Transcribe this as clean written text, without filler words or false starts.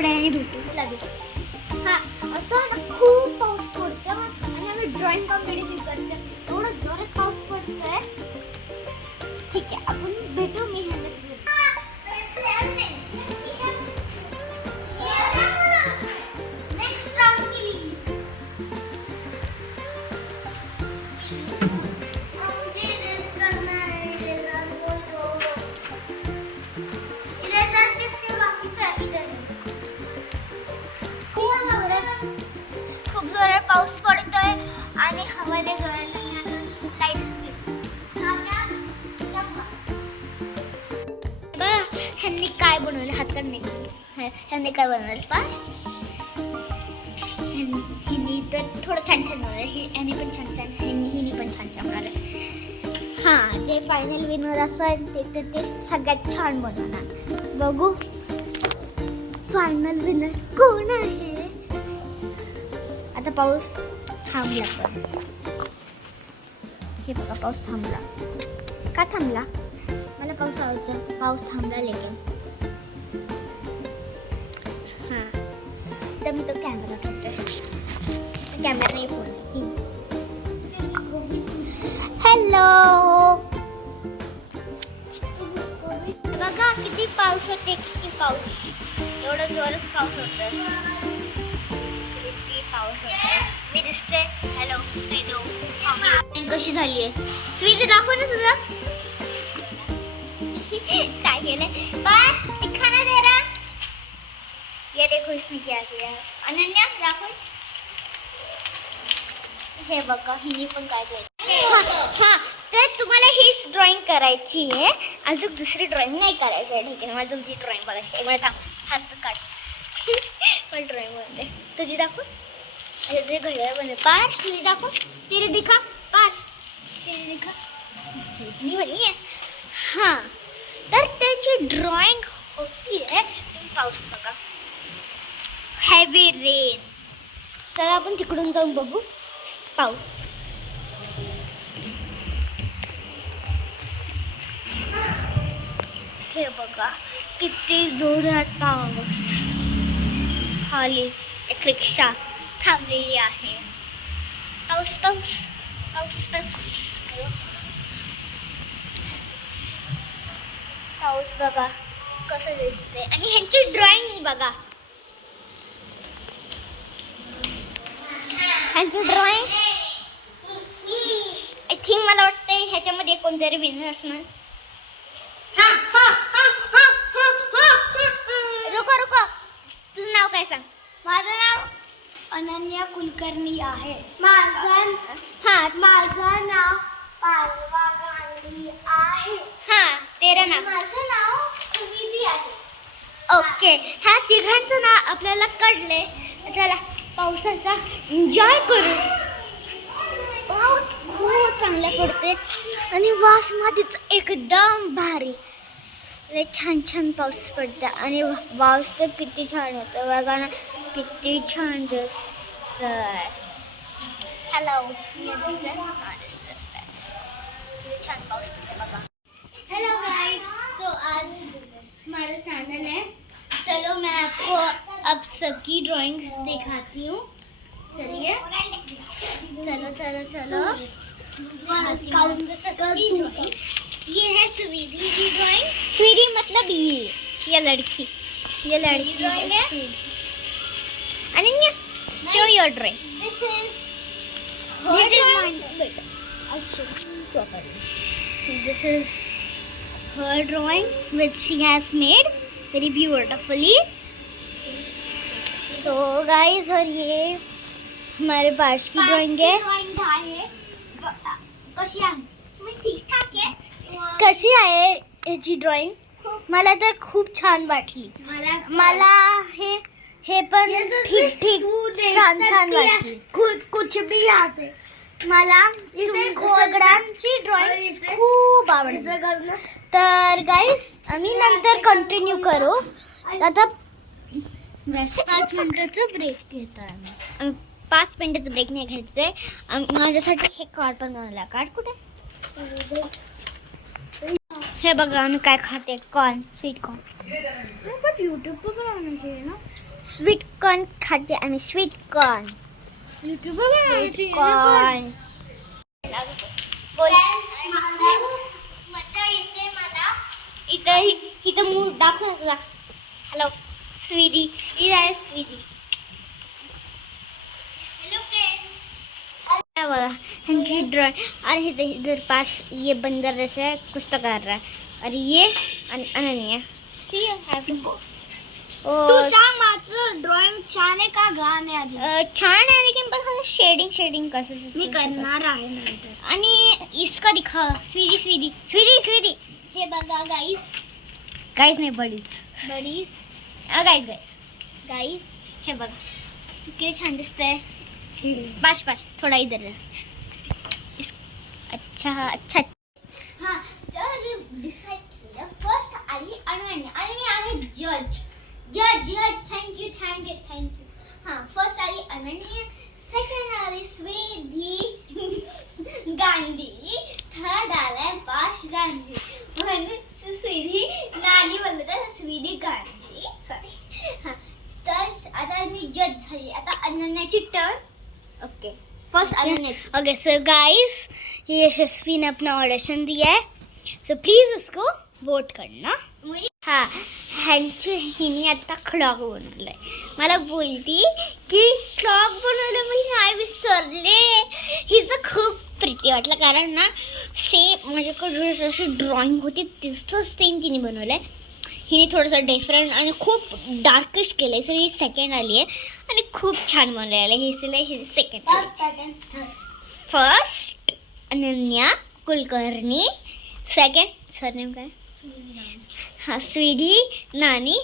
थोड्या वेळाने भेटू लगेच. हा आता खूप पाऊस पडतो आणि आम्ही ड्रॉइंग कॉम्पिटिशन करतो. एवढं जोरात पाऊस पडतोय. ठीक आहे, आपण भेटू. मी नेक्स्ट राउंड केली. खूप जोरात पाऊस पडतोय आणि हवाले जोरात लाईट असते. ह्यांनी काय बनवलं हाताने? ह्यांनी काय बनवलं पास? हिनी तर थोडं छान छान बनवलं. ह्याने पण छान छान, हिनी पण छान छान बनवलं. हां, जे फायनल विनर असेल ते सगळ्यात छान बनवणार. बघू फायनल विनर कोण आहे. आता पाऊस थांबला. पण हे बघा, पाऊस थांबला. का थांबला? मला पाऊस आवडतो. पाऊस थांबला लेकिन. हां, तर मी तो कॅमेरा करते. कॅमेरा नाही, फोन. हॅलो, बघा किती पाऊस होते. किती पाऊस, एवढं जोरात पाऊस होतं. पाऊस होतोय. मी दिसते. हॅलो, कशी झाली आहे स्वीटी? दाखव ना तुझा. काय केलंय? बस दिखाना दे रहा. ये देखो इसने क्या किया. अनन्या दाखव. हे बघा, हिने पण काय केलं. हा, तर तुम्हाला हीच ड्रॉइंग करायची आहे. अजून दुसरी ड्रॉइंग नाही करायची आहे. ठीक आहे, मला तुमची ड्रॉइंग बघायची आहे. मला थांब, हात काढ. पण ड्रॉइंग बनते. तुझी दाखव. तुझे घड्याळ बनते. पास तुझी दाखव. तेरे दिखा. पास तेरे दिखा. नहीं बनी है. हां, तर त्यांची ड्रॉइंग होती आहे. पाऊस बघा, हेवी रेन. चला आपण तिकडून जाऊन बघू पाऊस. हे बघा किती जोरात पाऊस. खाली एक रिक्षा थांबलेली आहे. पाऊस पाऊस पाऊस पाऊस. पाऊस बघा कसं दिसते. आणि ह्यांची ड्रॉइंग बघा. ह्यांची ड्रॉइंग आय थिंक मला वाटतं ह्याच्यामध्ये कोणतरी विनर असणार. रुको रुको, तुझं नाव काय सांग. माझं नाव अनन्या कुलकर्णी आहे. हां, माझं नाव पारवा गांधी आहे. हां, तेरा नाव. माझं नाव सुविधी आहे. ओके, ह्या तिघांचं नाव आपल्याला कळले. चला पावसाचा एन्जॉय करू. पाऊस खूप चांगला पडते आणि वास मातीच एकदम भारी. लय छान छान पाऊस पडते आणि पाऊस तर किती छान होतं. बघा ना किती छान दिसतंय. हॅलो, मी दिसतंय. हां, दिसतंय. किती छान पाऊस पडते बघा. हेलो गाइस, तो आज हमारा चैनल है. चलो मैं आपको अब सबकी ड्राइंग्स दिखाती हूँ. चलिए, चलो चलो चलो. ये है स्वीटी की ड्राइंग. स्वीटी मतलब ये लड़की ड्राइंग है. Ananya, show your drawing. This is See, this is her drawing which she has made very beautifully. So guys, और ये हमारे पास की ड्राइंग है. कशी आहे? मी ठीक ठाक आहे. कशी आहे याची ड्रॉइंग? मला तर खूप छान वाटली. मला हे पण ठीक ठीक छान छान वाटली. कुछ भी आहे. मला सगळ्यांची ड्रॉइंग खूप आवडली. तर गाईस, आम्ही नंतर कंटिन्यू करू. आता 5 मिनिटाचा ब्रेक घेतो आम्ही. 5 मिनिटाचा ब्रेक नाही घ्यायचंय. माझ्यासाठी हे कार्ड पण बनवला. कार्ड कुठे? हे बघा मी काय खाते कॉर्न स्वीट कॉर्न यूट्यूब पर बनाना चाहिए ना स्वीट कॉर्न खाते आम्ही sweet corn YouTube sweet corn बोल मजा येते मला. इथं मूड दाखव तुझा हॅलो स्वीटी ही आहे स्वीटी हेलो फ्रेंड्स. बघा ह्यांची ड्रॉइंग अरे इधर पास ये बंदर जैसे कुछ तो कर रहा है और ये अनन्या सी तू सांग माझं ड्रॉइंग छान आहे का घाण आहे आधी? छान आहे लेकिन बस शेडिंग कसं मी करणार आहे नंतर. आणि इसका दिखा स्वीटी हे बघा गाईस गाईज नाही बडीच गाईज गाईस हे बघा किती छान दिसतंय पाच थोडा इधर अच्छा हा जर डिसाईड केलं फर्स्ट आली अनन्या आणि मी आहे जज थँक्यू हा फर्स्ट आली अनन्या सेकंड आली स्वीधी गांधी थर्ड आलाय बाश गांधी म्हणजे स्वीधी नानी बोललं तर स्वीधी गांधी सॉरी हा तर आता मी जज झाली आता अनन्याची टर्न ओके फर्स्ट अनन्याची ओके सो गाइस ये यशस्वी ने अपना ऑडिशन दिया है सो प्लीज उसको वोट करना मुझे हा ह्यांची हिने आता क्लॉक बनवलाय मला बोलती की क्लॉक बनवलं मी नाही विसरले हिचं खूप प्रिटी वाटलं कारण ना सेम माझ्याकडे जशी ड्रॉइंग होती तसंच सेम तिने बनवलंय हिने थोडंसं डिफरंट आणि खूप डार्किश केलं आहे सर ही सेकंड आली आहे आणि खूप छान बनवलेलं आहे इसलिए ही second first Ananya Kulkarni second surname काय हा स्वीधी नानी